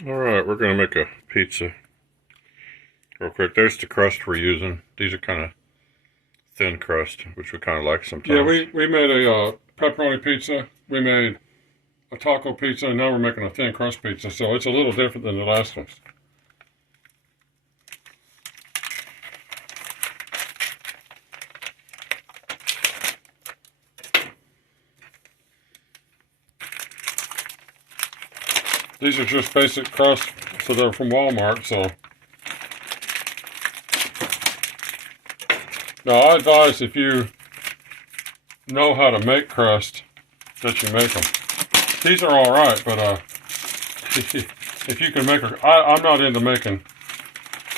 Alright, we're going to make a pizza real quick. There's the crust we're using. These are kind of thin crust, which we kind of like sometimes. Yeah, we made a pepperoni pizza. We made a taco pizza, and now we're making a thin crust pizza. So it's a little different than the last ones. These are just basic crust, so they're from Walmart. So now I advise if you know how to make crust that you make them. These are all right, but if you can make I'm not into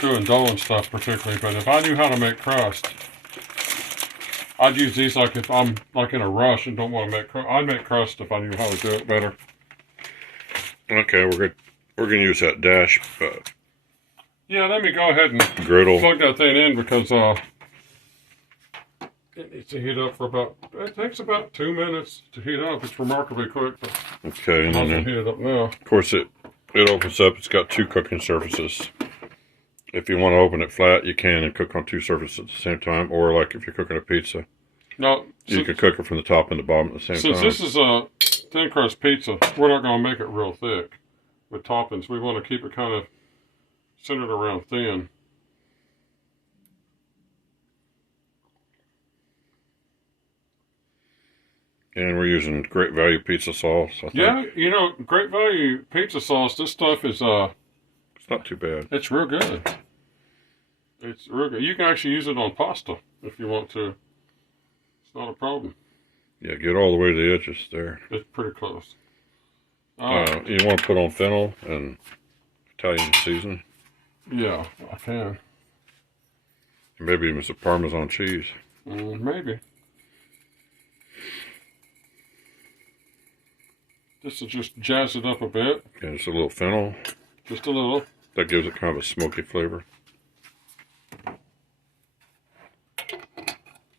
doing dough and stuff particularly, but if I knew how to make crust, I'd use these like if I'm like in a rush and don't want to make crust. I'd make crust if I knew how to do it better. Okay, we're gonna use that dash Yeah, let me go ahead and griddle. plug that thing in because it needs to heat up for it takes about 2 minutes to heat up. It's remarkably quick. But Okay, and I'll then heat it up now. of course it opens up. It's got 2 cooking surfaces. If you want to open it flat, you can and cook on 2 surfaces at the same time. Or like if you're cooking a pizza, Now, you can cook it from the top and the bottom at the same time. Since this is a thin crust pizza, we're not going to make it real thick with toppings. We want to keep it kind of centered around thin. And we're using Great Value pizza sauce, I think. Yeah, you know, Great Value pizza sauce, this stuff is, It's not too bad. it's real good. It's real good. You can actually use it on pasta if you want to. It's not a problem. Yeah, get all the way to the edges there. It's pretty close. You want to put on fennel and Italian seasoning. Yeah, I can. And maybe even some Parmesan cheese. Maybe. This will just jazz it up a bit. And just a little fennel. Just a little. That gives it kind of a smoky flavor. Of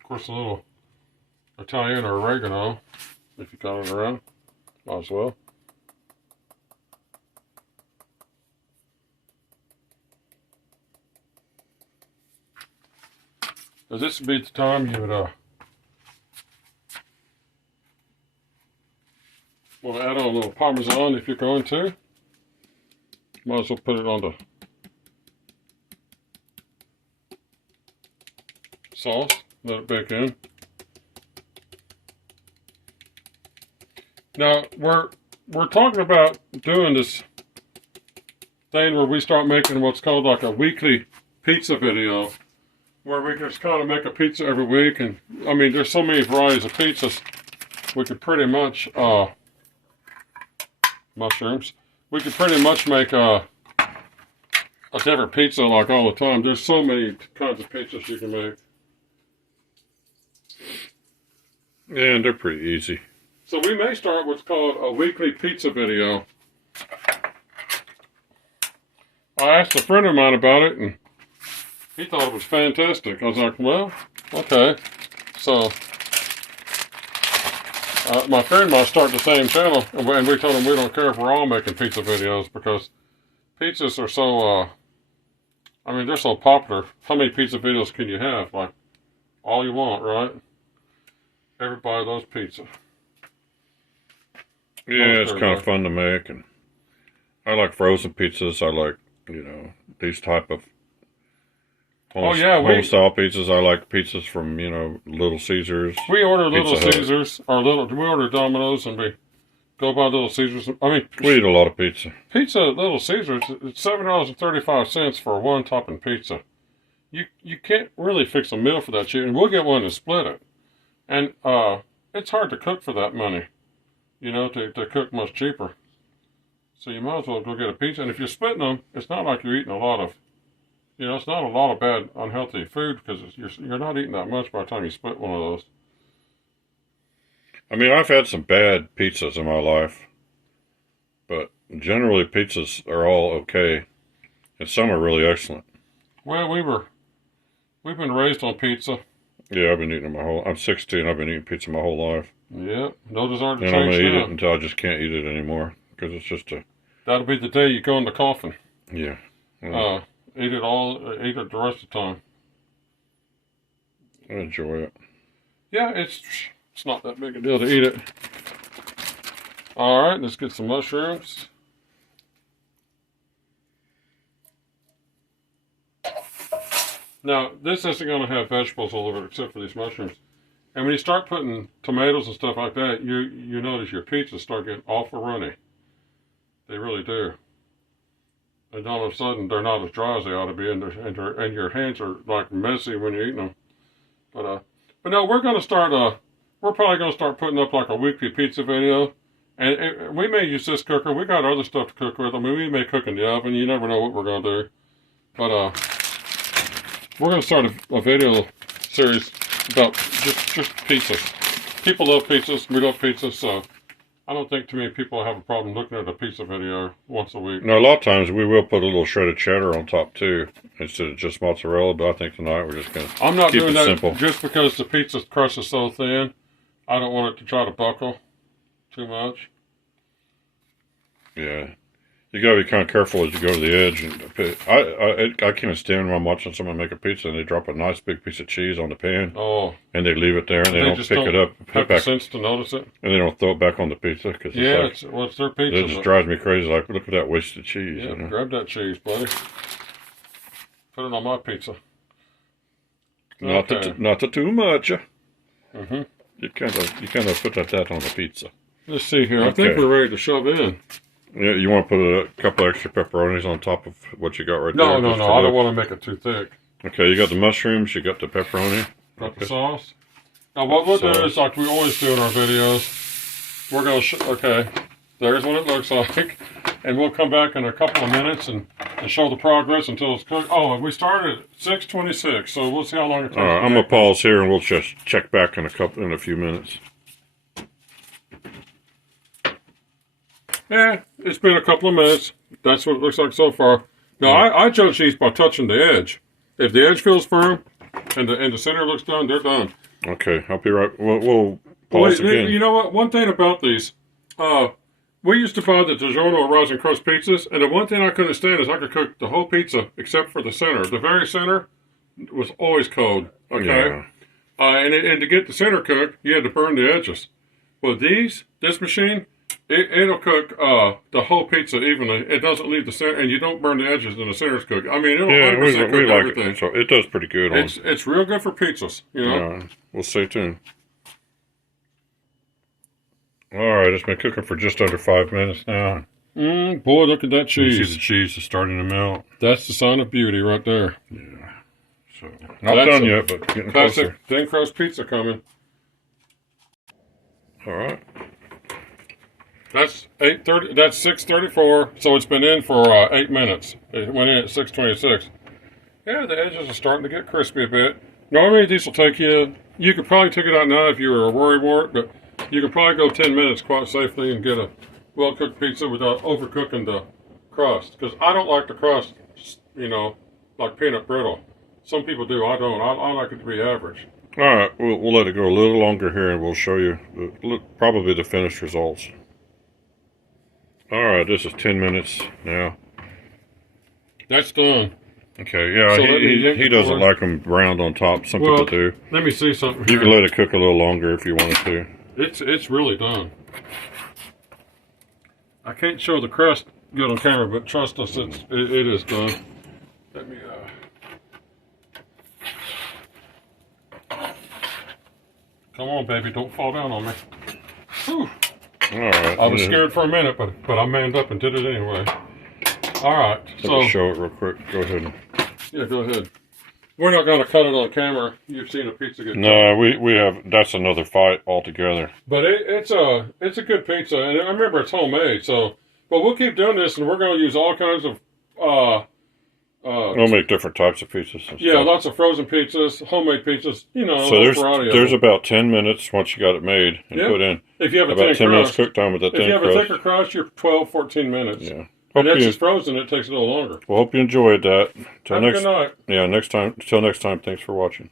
course, a little Italian or oregano, if you got it around. Might as well. Now this would be the time you would want to add on a little Parmesan if you're going to. Might as well put it on the sauce. Let it bake in. Now we're talking about doing this thing where we start making what's called like a weekly pizza video, where we just kind of make a pizza every week. And I mean, there's so many varieties of pizzas. We could pretty much mushrooms. We could pretty much make a different pizza like all the time. There's so many kinds of pizzas you can make. Yeah, and they're pretty easy. So we may start what's called a weekly pizza video. I asked a friend of mine about it, and he thought it was fantastic. I was like, well, okay. So my friend might start the same channel, and we told him we don't care if we're all making pizza videos because pizzas are so, I mean, they're so popular. How many pizza videos can you have? Like, all you want, right? Everybody loves pizza. Yeah, it's kind of fun to make, and I like frozen pizzas. I like, these type of home style pizzas. I like pizzas from, Little Caesars. We order Little Caesars, we order Domino's, and we go by Little Caesars. I mean, we eat a lot of pizza. Pizza at Little Caesars, it's $7.35 for a one-topping pizza. You can't really fix a meal for that cheap, and we'll get one to split it. And it's hard to cook for that money, to cook much cheaper. So you might as well go get a pizza. And if you're splitting them, it's not like you're eating a lot of, it's not a lot of bad, unhealthy food because you're not eating that much by the time you split one of those. I mean, I've had some bad pizzas in my life, but generally pizzas are all okay, and some are really excellent. Well, we've been raised on pizza. Yeah, I've been eating it I'm 60 and I've been eating pizza my whole life. Yeah, no desire to change. And I'm going to eat it until I just can't eat it anymore because it's just That'll be the day you go in the coffin. Yeah. Eat it the rest of the time. I enjoy it. Yeah, it's not that big a deal to eat it. All right, let's get some mushrooms. Now, this isn't going to have vegetables all over it except for these mushrooms. And when you start putting tomatoes and stuff like that, you notice your pizzas start getting awful runny. They really do. And all of a sudden, they're not as dry as they ought to be, and your hands are like messy when you're eating them. But no, we're going to start. We're probably going to start putting up like a weekly pizza video, and we may use this cooker. We got other stuff to cook with. I mean, we may cook in the oven. You never know what we're going to do. But we're going to start a video series about just pizzas. People love pizzas. We love pizzas, so I don't think too many people have a problem looking at a pizza video once a week. No, a lot of times we will put a little shredded cheddar on top too, instead of just mozzarella. But I think tonight we're just going to I'm not keep doing it that simple. just because the pizza crust is so thin. I don't want it to try to buckle too much. Yeah. You got to be kind of careful as you go to the edge. And I can't stand when I'm watching someone make a pizza and they drop a nice big piece of cheese on the pan. Oh. And they leave it there and they don't just pick it up. Have the sense to notice it. And they don't throw it back on the pizza. Cause it's their pizza. It just drives me crazy. Like, look at that wasted cheese. Yeah, you know? grab that cheese, buddy. Put it on my pizza. Not too much. Mm-hmm. You kind of put that on the pizza. Let's see here. Okay. I think we're ready to shove in. Yeah, you want to put a couple extra pepperonis on top of what you got right there? No. I don't want to make it too thick. Okay, you got the mushrooms, you got the pepperoni. Got the sauce. Now what we'll do is like we always do in our videos. We're going to okay, there's what it looks like. And we'll come back in a couple of minutes and show the progress until it's cooked. Oh, we started at 6:26, so we'll see how long it takes. All right, I'm going to pause here and we'll just check back in a few minutes. Yeah, it's been a couple of minutes. That's what it looks like so far. Now, I judge these by touching the edge. If the edge feels firm and the center looks done, they're done. Okay, I'll be right. We'll pause again. You know what? One thing about these, we used to buy the DiGiorno Rising Crust pizzas, and the one thing I couldn't stand is I could cook the whole pizza except for the center. The very center was always cold. Okay, Yeah. And to get the center cooked, you had to burn the edges. Well, this machine. It'll cook the whole pizza evenly. It doesn't leave the center, and you don't burn the edges, and the center's cooked. I mean, it'll 100% cook like everything. it. So it does pretty good. It's real good for pizzas, you know. We'll stay tuned. All right, it's been cooking for just under 5 minutes now. Boy, look at that cheese. You see the cheese is starting to melt. That's the sign of beauty right there. Yeah. So not done yet, but getting closer. Thin-Crust Pizza coming. All right. That's 8:30. That's 6:34. So it's been in for 8 minutes. It went in at 6:26. Yeah, the edges are starting to get crispy a bit. Normally these will take you. You could probably take it out now if you were a worrywart, but you could probably go 10 minutes quite safely and get a well-cooked pizza without overcooking the crust. Because I don't like the crust, you know, like peanut brittle. Some people do. I don't. I like it to be average. All right, we'll let it go a little longer here, and we'll show you probably the finished results. All right, this is 10 minutes now. That's done. Okay, yeah, So he doesn't like them browned on top. Some people do. Let me see something You here. can let it cook a little longer if you wanted to. It's really done. I can't show the crust good on camera, but trust us, it is done. Let me come on, baby, don't fall down on me. Whew. All right. I was scared for a minute, but I manned up and did it anyway. All right, Let me show it real quick. Go ahead. Yeah, go ahead. We're not going to cut it on camera. You've seen a pizza get No, we have. That's another fight altogether. But it's a good pizza, and I remember it's homemade. So, but we'll keep doing this, and we're going to use all kinds of. We'll make different types of pizzas. And Yeah, stuff. lots of frozen pizzas, homemade pizzas. You know, So variety there's of them. about 10 minutes once you got it made and put in. If you have a About thin 10 minutes crust, cook time with that if thin you have crust. a thicker crust, you're 12, 14 minutes. Yeah. And that's you, just frozen. It takes a little longer. well, hope you enjoyed that. Have a good night. Yeah, next time. Until next time. Thanks for watching.